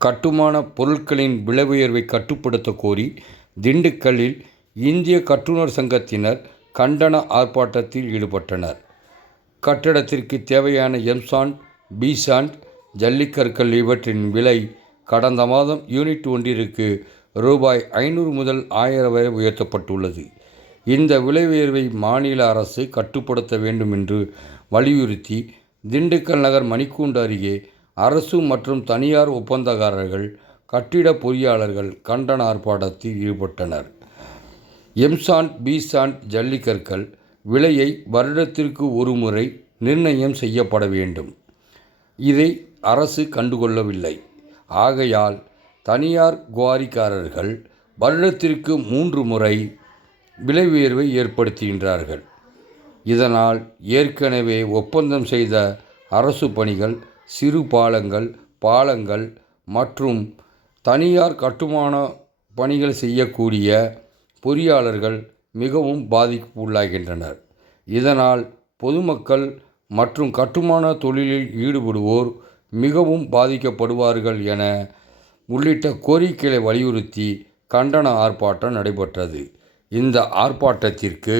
கட்டுமான பொருட்களின் விலை உயர்வை கட்டுப்படுத்த கோரி திண்டுக்கல்லில் இந்திய கட்டுநர் சங்கத்தினர் கண்டன ஆர்ப்பாட்டத்தில் ஈடுபட்டனர். கட்டடத்திற்கு தேவையான எம்சாண்ட் பிசாண்ட் ஜல்லிக்கற்கள் இவற்றின் விலை கடந்த மாதம் யூனிட் ஒன்றிற்கு ரூபாய் ஐநூறு முதல் ஆயிரம் வரை உயர்த்தப்பட்டுள்ளது. இந்த விலை உயர்வை மாநில அரசு கட்டுப்படுத்த வேண்டும் என்று வலியுறுத்தி திண்டுக்கல் நகர் மணிக்கூண்டு அருகே அரசு மற்றும் தனியார் ஒப்பந்தக்காரர்கள் கட்டிட பொறியாளர்கள் கண்டன ஆர்ப்பாட்டத்தில் ஈடுபட்டனர். எம்சாண்ட் பிசாண்ட் ஜல்லிக்கற்கள் விலையை வருடத்திற்கு ஒரு முறை நிர்ணயம் செய்யப்பட வேண்டும். இதை அரசு கண்டுகொள்ளவில்லை. ஆகையால் தனியார் குவாரிக்காரர்கள் வருடத்திற்கு மூன்று முறை விலை உயர்வை ஏற்படுத்துகின்றார்கள். இதனால் ஏற்கனவே ஒப்பந்தம் செய்த அரசு பணிகள் சிறு பாலங்கள் பாலங்கள் மற்றும் தனியார் கட்டுமான பணிகள் செய்யக்கூடிய பொறியாளர்கள் மிகவும் பாதிப்புள்ளாகின்றனர். இதனால் பொதுமக்கள் மற்றும் கட்டுமான தொழிலில் ஈடுபடுவோர் மிகவும் பாதிக்கப்படுவார்கள் என உள்ளிட்ட கோரிக்கைகளை வலியுறுத்தி கண்டன ஆர்ப்பாட்டம் நடைபெற்றது. இந்த ஆர்ப்பாட்டத்திற்கு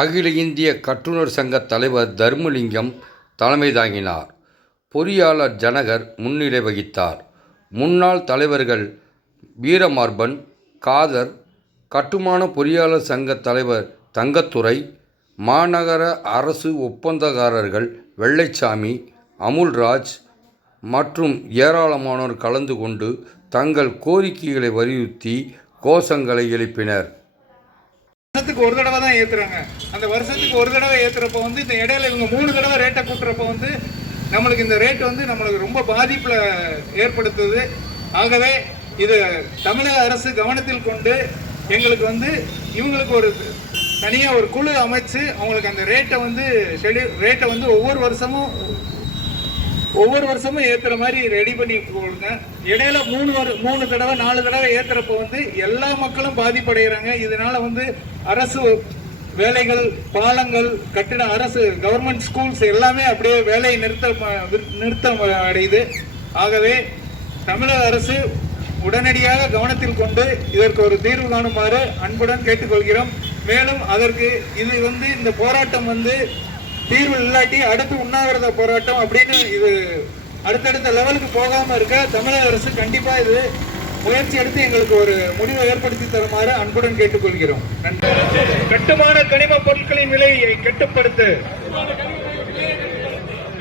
அகில இந்திய கட்டுநர் சங்க தலைவர் தர்மலிங்கம் தலைமை தாங்கினார். பொறியாளர் ஜனகர் முன்னிலை வகித்தார். முன்னாள் தலைவர்கள் வீரமார்பன் காதர் கட்டுமான பொறியாளர் சங்க தலைவர் தங்கத்துறை மாநகர அரசு ஒப்பந்தக்காரர்கள் வெள்ளைச்சாமி அமுல்ராஜ் மற்றும் ஏராளமானோர் கலந்து கொண்டு தங்கள் கோரிக்கைகளை வலியுறுத்தி கோஷங்களை எழுப்பினர். வருஷத்துக்கு ஒரு தடவை தான் ஏத்துறாங்க. அந்த வருஷத்துக்கு ஒரு தடவை ஏற்றுறப்ப வந்து இந்த இடையில இவங்க மூணு தடவை ரேட்டை கூட்டுறப்ப வந்து நம்மளுக்கு இந்த ரேட் வந்து நம்மளுக்கு ரொம்ப பாதிப்பில் ஏற்படுத்துது. ஆகவே இது தமிழக அரசு கவனத்தில் கொண்டு எங்களுக்கு வந்து இவங்களுக்கு ஒரு தனியாக ஒரு குழு அமைச்சு அவங்களுக்கு அந்த ரேட்டை வந்து ஷெடியூல் ரேட்டை வந்து ஒவ்வொரு வருஷமும் ஒவ்வொரு வருஷமும் ஏத்துற மாதிரி ரெடி பண்ணி கொடுங்க இடையில மூணு வரு மூணு தடவை நாலு தடவை ஏத்துறப்ப வந்து எல்லா மக்களும் பாதிப்படைகிறாங்க இதனால வந்து அரசு வேலைகள் பாலங்கள் கட்டிட அரசு கவர்மெண்ட் ஸ்கூல்ஸ் எல்லாமே அப்படியே வேலையை நிறுத்த நிறுத்தம் அடையுது. ஆகவே தமிழக அரசு உடனடியாக கவனத்தில் கொண்டு இதற்கு ஒரு தீர்வு காணுமாறு அன்புடன் கேட்டுக்கொள்கிறோம். மேலும் அதற்கு இது வந்து இந்த போராட்டம் வந்து தீர்வு இல்லாட்டி அடுத்து உண்ணாவிரத போராட்டம் அப்படின்னு இது அடுத்தடுத்த லெவலுக்கு போகாமல் இருக்க தமிழக அரசு கண்டிப்பாக இது முயற்சி எடுத்து எங்களுக்கு ஒரு முடிவை ஏற்படுத்தி தருமாறு அன்புடன் கேட்டுக்கொள்கிறோம். கட்டுமான கனிம பொருட்களின் விலையை கட்டுப்படுத்து.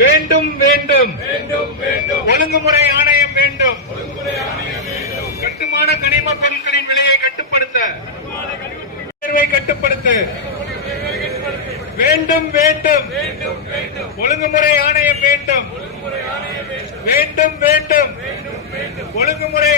வேண்டும் வேண்டும். ஒழுங்குமுறை ஆணையம் வேண்டும். கட்டுமான கனிம பொருட்களின் விலையை கட்டுப்படுத்த. கட்டுப்படுத்த கட்டுப்படுத்து. வேண்டும் வேண்டும். ஒழுங்குமுறை ஆணையம் வேண்டும். வேண்டும் வேண்டும். ஒழுங்குமுறை